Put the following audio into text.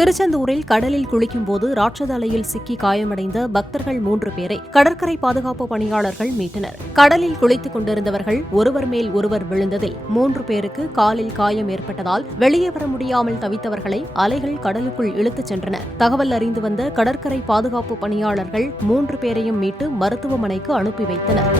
திருச்செந்தூரில் கடலில் குளிக்கும்போது ராட்சத அலையில் சிக்கி காயமடைந்த பக்தர்கள் 3 பேரை கடற்கரை பாதுகாப்பு பணியாளர்கள் மீட்டனர். கடலில் குளித்துக் கொண்டிருந்தவர்கள் ஒருவர் மேல் ஒருவர் விழுந்ததில் 3 பேருக்கு காலில் காயம் ஏற்பட்டதால் வெளியே வர முடியாமல் தவித்தவர்களை அலைகள் கடலுக்குள் இழுத்துச் சென்றன. தகவல் அறிந்து வந்த கடற்கரை பாதுகாப்பு பணியாளர்கள் 3 பேரையும் மீட்டு மருத்துவமனைக்கு அனுப்பி வைத்தனர்.